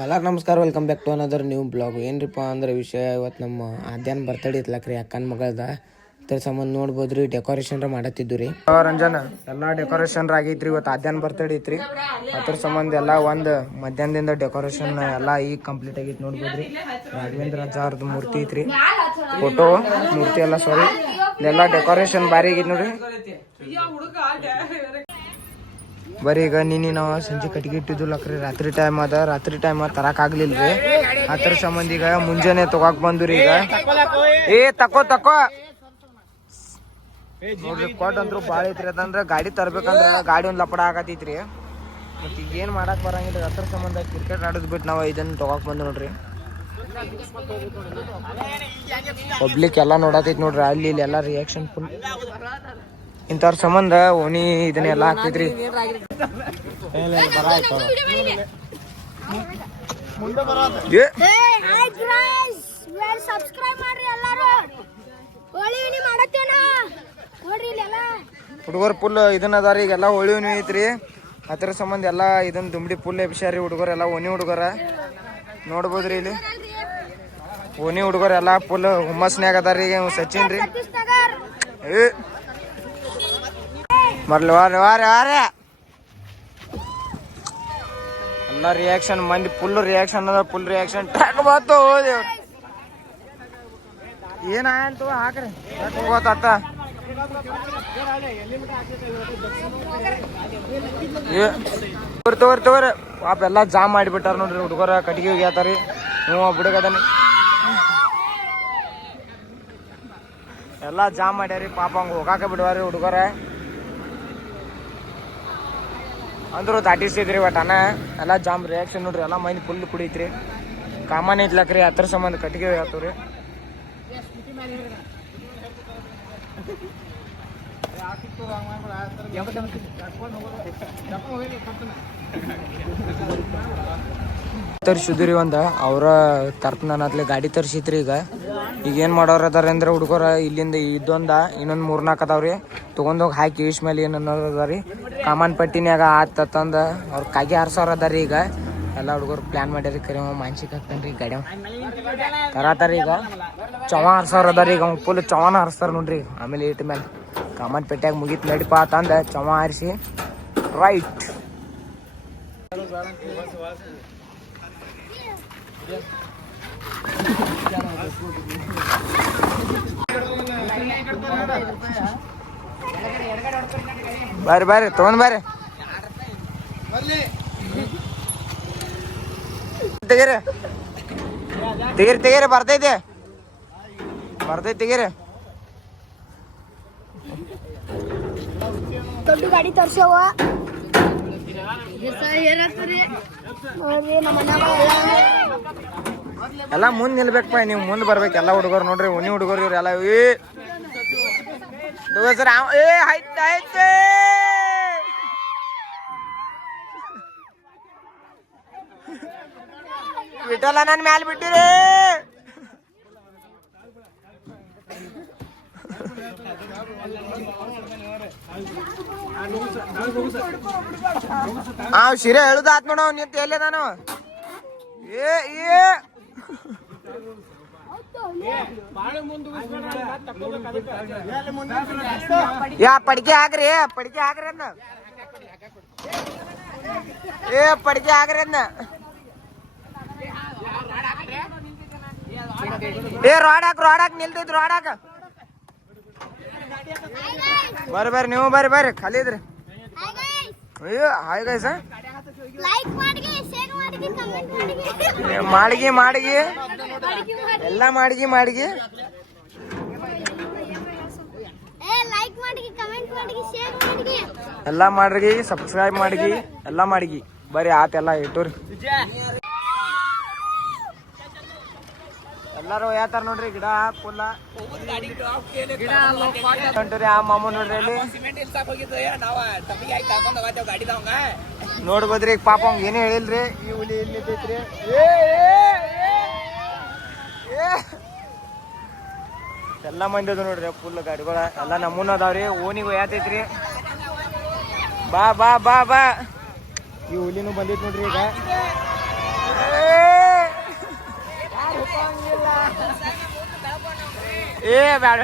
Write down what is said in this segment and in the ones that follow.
ಎಲ್ಲರಿಗೂ ನಮಸ್ಕಾರ. Welcome back to another new blog. ಏನ್ರಿಪ್ಪ ಅಂದ್ರೆ ವಿಷಯ, ಇವತ್ತು ನಮ್ಮ ಆದ್ಯಾನ ಬರ್ತಡೇ ಇತ್ಲಕ್ರಿ, ಅಕ್ಕನ ಮಗಳದ. ಅದ್ರ ಸಂಬಂಧ ನೋಡ್ಬೋದ್ರಿ ಡೆಕೋರೇಷನ್ ಮಾಡತ್ತಿದ್ದು ರೀ. ರಂಜನ ಎಲ್ಲ ಡೆಕೋರೇಷನ್ ಆಗೈತ್ರಿ. ಇವತ್ತು ಆದ್ಯಾನ ಬರ್ತಡೇ ಐತ್ರಿ. ಅದ್ರ ಸಂಬಂಧ ಎಲ್ಲ ಒಂದು ಮಧ್ಯಾಹ್ನದಿಂದ ಡೆಕೋರೇಷನ್ ಎಲ್ಲ ಈಗ ಕಂಪ್ಲೀಟ್ ಆಗೈತಿ. ನೋಡ್ಬೋದ್ರಿ, ರಾಘವೇಂದ್ರ ಜಾರ್ದ ಮೂರ್ತಿ ಐತ್ರಿ, ಫೋಟೋ ಮೂರ್ತಿ ಎಲ್ಲ. ಸಾರಿ, ಇಲ್ಲೆಲ್ಲ ಡೆಕೋರೇಷನ್ ಭಾರಿ ಆಗೈತಿ ನೋಡ್ರಿ. ಬರೀ ಈಗ ನಾವು ಸಂಜೆ ಕಟ್ಟಿಗೆ ಇಟ್ಟಿದ್ದುಲಕ್ರಿ. ರಾತ್ರಿ ಟೈಮ್ ತರಕ್ ಆಗ್ಲಿಲ್ರಿ. ಅದ್ರ ಸಂಬಂಧ ಈಗ ಮುಂಜಾನೆ ತಗೋಕ್ ಬಂದ್ರಿ. ಈಗ ತಕೋ ನೋಡ್ರಿ, ಕೊಟ್ ಅಂದ್ರು ಬಾಳ ಐತ್ರಿ. ಅದಂದ್ರ ಗಾಡಿ ತರ್ಬೇಕಂದ್ರ ಗಾಡಿ ಒಂದ್ ಲಪಡ ಆಗತೈತ್ರಿ. ಮತ್ ಈಗ ಏನ್ ಮಾಡಕ್ ಬರಂಗಿಲ್ಲ. ಅದ್ರ ಸಂಬಂಧ ಕ್ರಿಕೆಟ್ ಆಡೋದ್ ಬಿಟ್ಟು ನಾವ್ ಇದನ್ನ ತಗೋಕ್ ಬಂದ್ ನೋಡ್ರಿ. ಪಬ್ಲಿಕ್ ಎಲ್ಲಾ ನೋಡತೈತಿ ನೋಡ್ರಿ. ಅಲ್ಲಿ ಇಲ್ಲಿ ಎಲ್ಲಾ ರಿಯಾಕ್ಷನ್ ಫುಲ್. ಇಂಥವ್ರ ಸಂಬಂಧ ಓಣಿ ಇದನ್ನೆಲ್ಲ ಹಾಕ್ತಿದ್ರಿ. ಹುಡುಗರು ಫುಲ್ ಇದನ್ನ ಅದಾರ. ಈಗೆಲ್ಲ ಹೋಳಿ ಹುಣ್ಣಿ ಐತ್ರಿ. ಅದ್ರ ಸಂಬಂಧ ಎಲ್ಲಾ ಇದನ್ನ ದುಂಬಡಿ ಫುಲ್ ಎಬ್ಸ್ಯಾರಿ ಹುಡುಗರೆಲ್ಲ. ಓಣಿ ಹುಡುಗರ ನೋಡ್ಬೋದ್ರಿ. ಇಲ್ಲಿ ಓಣಿ ಹುಡುಗರೆಲ್ಲ ಫುಲ್ ಹುಮ್ಮಸ್ನ್ಯಾಗ ಅದಾರಿ. ಸಚಿನ್ ರೀ ಮರ್ಲಿ ವಾರ ಎಲ್ಲ ರಿಯಾಕ್ಷನ್ ಮಂದಿ ಫುಲ್ ರಿಯಾಕ್ಷನ್ ಅದ. ಫುಲ್ ರಿಯಾಕ್ಷನ್ ಬಂತು. ಏನಾಯ್ತು ಹಾಕ್ರಿ ಗೊತ್ತಾತ. ತಗೋರಿ ಪಾಪ ಎಲ್ಲ ಜಾಮ್ ಮಾಡಿಬಿಟ್ಟಾರ ನೋಡ್ರಿ. ಹುಡುಗರ ಕಟ್ಟಿಗೆ ಹೋಗ್ಯಾತಾರಿ. ನೀವು ಹುಡುಗದನಿ ಎಲ್ಲಾ ಜಾಮ್ ಮಾಡ್ಯಾರಿ. ಪಾಪ ಹಂಗ ಹೋಗಾಕ ಬಿಡುವಾರಿ ಹುಡುಗರ. ಅಂದ್ರು ದಾಟಿಸಿದ್ರಿ ಒಟ್ಟನ ಎಲ್ಲ ಜಾಮ್ ರಿಯಾಕ್ಷನ್ ನೋಡ್ರಿ. ಎಲ್ಲ ಮಂದಿ ಫುಲ್ ಕುಡಿತ್ರಿ. ಕಾಮನ್ ಐತ್ಲಕ್ರಿ. ಅದ್ರ ಸಂಬಂಧ ಕಟ್ಟಿಗೆ ಹೋಗ್ಯಾತವ್ರಿ. ತರ್ಸಿದ್ರಿ ಒಂದ ಅವ್ರ ತರ್ತನತ್ಲೆ ಗಾಡಿ ತರ್ಸಿತ್ರಿ. ಈಗ ಏನ್ ಮಾಡೋರ್ ಅದಾರ ಅಂದ್ರೆ ಹುಡುಗರ ಇಲ್ಲಿಂದ ಇದೊಂದ ಇನ್ನೊಂದ್ 3-4 ಅದಾವ್ರಿ. ತಗೊಂಡೋಗಿ ಹಾಕಿ ಇಶ್ ಮೇಲೆ ಏನ್ ಅನ್ನೋದಾರಿ. ಕಾಮನ್ ಪಟ್ಟಿನ್ಯಾಗ ಆತಂದ ಅವ್ರ ಕಾಗಿ ಹಾರ್ಸವ್ರ ಅದಾರಿ. ಈಗ ಎಲ್ಲ ಹುಡುಗರು ಪ್ಲಾನ್ ಮಾಡ್ಯಾರಿ. ಕರಿ ಮಾನ್ಸಿಕ್ ಹಾಕ್ತಾನ್ರಿ ಗಾಡಿ ತರಾತಾರ. ಈಗ ಚವ ಹಾರ್ಸವ್ರ ಅದಾರಿ. ಈಗ ಫುಲ್ ಚವಾನ ಹಾರಿಸ್ತಾರ ನೋಡ್ರಿ. ಆಮೇಲೆ ಇಟ್ಟ ಮೇಲೆ ಕಾಮನ್ ಪೆಟ್ಟ್ಯಾಗ ಮುಗಿತ್ ನಡಿಪಾ ಅಂತಂದ ಚವ ಹಾರಿಸಿ ರೈಟ್. ಬರ್ರಿ ತಗೊಂಡ್ ಬರ್ರಿ. ತೆಗೀರಿ ಬರ್ತೈತಿ ತೆಗೀರಿ. ದೊಡ್ಡ ಗಾಡಿ ತರ್ಸವ ಎಲ್ಲ ಮುಂದ್ ನಿಲ್ಬೇಕಪ್ಪ. ನೀವು ಮುಂದ್ ಬರ್ಬೇಕು. ಎಲ್ಲ ಹುಡುಗರು ನೋಡ್ರಿ. ಓಣಿ ಹುಡುಗರು ಇವ್ರು ಎಲ್ಲ. ಸರ್ ಆಯ್ತು ಬಿಟ್ಟಲ್ಲ, ನನ್ ಮ್ಯಾಲ ಬಿಟ್ಟಿರಿ. ಶಿರೆ ಹೇಳುದಾತ್ ನೋಡ. ನಿಂತ ಎಲ್ಲೇ ನಾನು ಪಡಿಕೆ ಹಾಕ್ರಿ ಅನ್ನ. ಪಡಿಕೆ ಹಾಕ್ರಿ ಅನ್ನ. ರೋಡ್ ಹಾಕ್ ನಿಲ್ತೈತಿ. ರೋಡ್ ಹಾಕ ಬರ್ರಿ ನೀವು ಬರ್ರಿ ಖಾಲಿ ಇದ್ರಿ. ಅಯ್ಯೋ ಹಾಯ್ ಗೈಸ್. ಮಾಡಿಗಿ ಎಲ್ಲ ಮಾಡಿಗಿ ಎಲ್ಲ ಮಾಡ್ರಿ. ಸಬ್ಸ್ಕ್ರೈಬ್ ಮಾಡಿಗಿ ಎಲ್ಲ ಮಾಡಿಗಿ ಬರ್ರಿ. ಆತೆಲ್ಲ ಇಟ್ಟುರಿ. ಎಲ್ಲಾರು ಯಾತಾರ ನೋಡ್ರಿ. ಗಿಡ ಫುಲ್ಲ ಹೊಂಟ್ರಿ. ಆ ಮಾಮ ನೋಡ್ರಿ ಅಲ್ಲಿ ನೋಡ್ಬೋದ್ರಿ. ಪಾಪ ಅವಂಗ ಏನು ಹೇಳಿಲ್ರಿ. ಈ ಹುಲಿ ಇಲ್ಲಿ ನಿಂತೈತ್ರಿ. ಎಲ್ಲ ಮಂದಿ ಅದ ನೋಡ್ರಿ. ಫುಲ್ ಗಾಡಿಗಳ ಎಲ್ಲ ನಮೂನ ಅದಾವ್ರಿ. ಓಣಿಗೆ ಒಯ್ಯಾತೈತ್ರಿ. ಬಾ ಬಾ ಬಾ ಬಾ. ಈ ಹುಲಿನೂ ಬಂದಿತ್ತು ನೋಡ್ರಿ ಈಗ. ಏ ಬೇಡ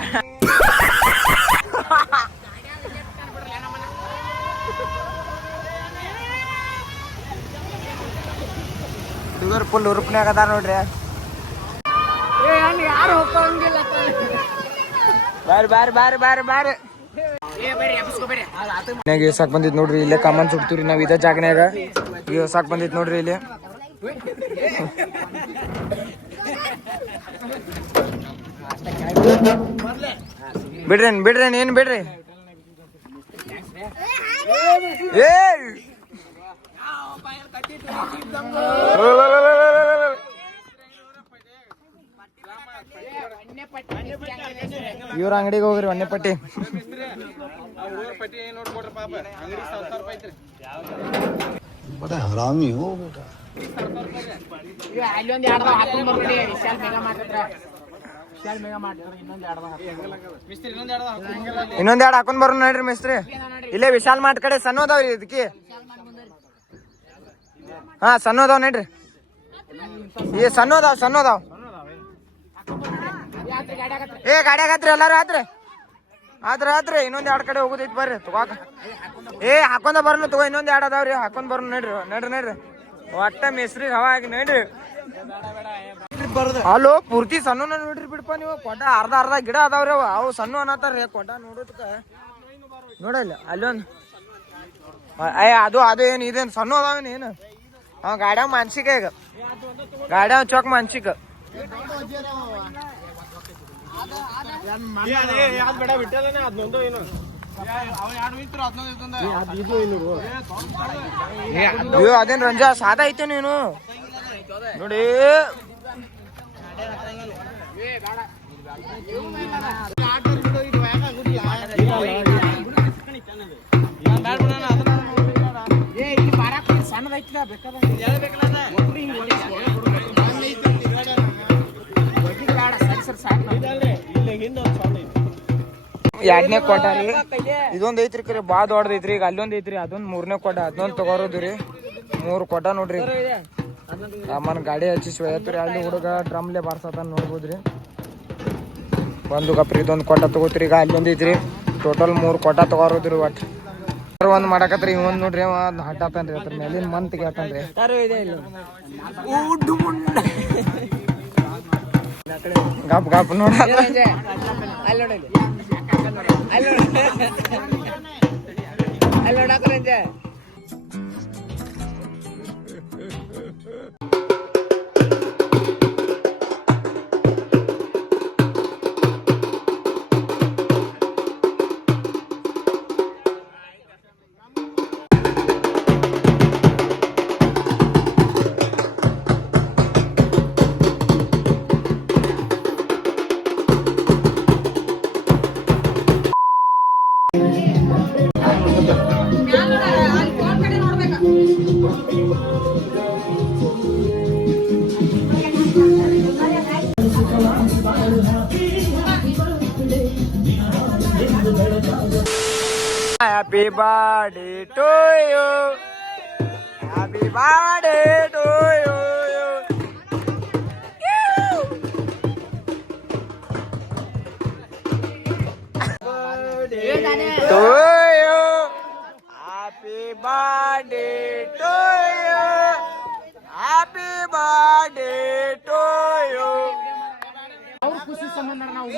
ಶುಗರ್ ಫುಲ್ ಉರುಪ್ನ್ಯಾಗ ಅದ ನೋಡ್ರಿ. ಯಾರು ಹೋಗಂಗಿಲ್ಲ ಬಾರಿ ಬಾರಿ ಬಾರಿ ಬಾರಿ ಬಾರಿ ಸಾಕ್ ಬಂದಿತ್ ನೋಡ್ರಿ. ಇಲ್ಲೇ ಕಾಮನ್ ಸುಡ್ತೀವ್ರಿ ನಾವ್ ಇದ ಜಾಗನ್ಯಾಗ. ಈಗ ಸಾಕ್ ಬಂದಿತ್ ನೋಡ್ರಿ ಇಲ್ಲಿ. ಬಿಡ್ರೇನ್ ಬಿಡ್ರೇನ್ ಏನ್ ಬಿಡ್ರಿ. ಏ ಇವ್ರ ಅಂಗಡಿಗೆ ಹೋಗ್ರಿ ಒನ್ನೆ ಪಟ್ಟಿ. ಹರಾಮಿ ಹೋ ಬೇಟ. ಇನ್ನೊಂದ್ ಎರಡು ಹಾಕೊಂಡ್ ಬರೋಣ ನೋಡ್ರಿ ಮಿಸ್ತ್ರಿ. ಇಲ್ಲೇ ವಿಶಾಲ್ ಮಾರ್ಟ್ ಕಡೆ ಸಣ್ಣ ಅದಾವ್ರಿ ಇದಕ್ಕೆ. ಹಾ ಸಣ್ಣ ಅದಾವ್ ನೋಡ್ರಿ. ಈ ಸಣ್ಣ ಅದಾವ್ ಏ ಗಾಡಿಯಾಗ ಹತ್ರಿ ಎಲ್ಲಾರು ಆತ್ರಿ ಇನ್ನೊಂದ್ ಎರಡ್ ಕಡೆ ಹೋಗುದೈತಿ ಬರ್ರಿ ತಗೋಕ. ಏ ಹಾಕೊಂಡ ಬರ್ನು ತಗೋ. ಇನ್ನೊಂದ್ ಎರಡ್ ಅದಾವ್ರಿ ಹಾಕೊಂಡ್ ಬರ್ನು ನಡ್ರಿ ಒಟ್ಟ ಮೆಸ್ರಿಗೆ ಹವಾ ಆಗಿ ನಡ್ರಿ. ಅಲ್ಲೋ ಪೂರ್ತಿ ಸಣ್ಣ ನೋಡ್ರಿ ಬಿಡಪ್ಪ ನೀವು. ಕೊಟ್ಟ ಅರ್ಧ ಗಿಡ ಅದಾವ್ರಿ ಅವು ಸಣ್ಣ ಅನ್ನತ್ತಾರ್ರಿ. ಕೊಟ್ಟ ನೋಡೋದಕ್ಕ ನೋಡಲ್ಲ ಅಲ್ಲೊಂದ್ ಅದು ಏನ್ ಇದೇನ್ ಸಣ್ಣ ಅದಾವೇನು ಏನು. ಗಾಡ್ಯಾವ ಮಾನ್ಸಿಕ ಈಗ ಗಾಡ್ಯಾವ ಚೌಕ್ ಮಾನ್ಸಿಕ. ಅದೇನ್ ರಂಜಾ ಸಾದಾ ಐತೆ ನೀನು ನೋಡಿ. ಎರಡನೇ ಕೊಟ್ಟ ರೀ. ಇದೊಂದ್ ಐತ್ರಿ ಕರೆ ಬಾ ದೊಡ್ಡದೈತ್ರಿ. ಈಗ ಅಲ್ಲೊಂದ್ ಐತ್ರಿ ಅದೊಂದ್ ಮೂರನೇ ಕೊಟ್ಟ. ಅದೊಂದ್ ತಗೋರೋದು ರೀ. 3 ಕೊಟ್ಟ ನೋಡ್ರಿ. ಅಮ್ಮನ ಗಾಡಿ ಹಚ್ಚಿಸಿ ಒಯ್ಯತ್ರಿ. ಅಲ್ಲಿ ಹುಡುಗ ಡ್ರಮ್ಲೆ ಬಾರ್ಸತ್ತ ನೋಡ್ಬೋದ್ರಿ. ಒಂದು ಕಪ್ರಿ ಇದೊಂದು ಕೊಟ್ಟ ತಗೋತ್ರಿ. ಈಗ ಅಲ್ಲೊಂದ್ ಐತ್ರಿ. ಟೋಟಲ್ 3 ಕೊಟ್ಟ ತಗೋರೋದ್ರಿ. ಒಟ್ಟು ಒಂದ್ ಮಾಡಕತ್ರಿ. ಇವೊಂದ್ ನೋಡ್ರಿ ಹಟ್ಟಾತನ್ರಿ ಅದ್ರ ಮೇಲಿನ ಮಂತ್ ಹೇಳ್ತಾನ್ರಿ. ಗಪ್ ನೋಡ Happy birthday to you. Happy birthday to you. To you. Happy birthday to you. Happy birthday to you. ಅವ್ರ ಖುಷಿ ಸಂಬಂಧ ನಾವು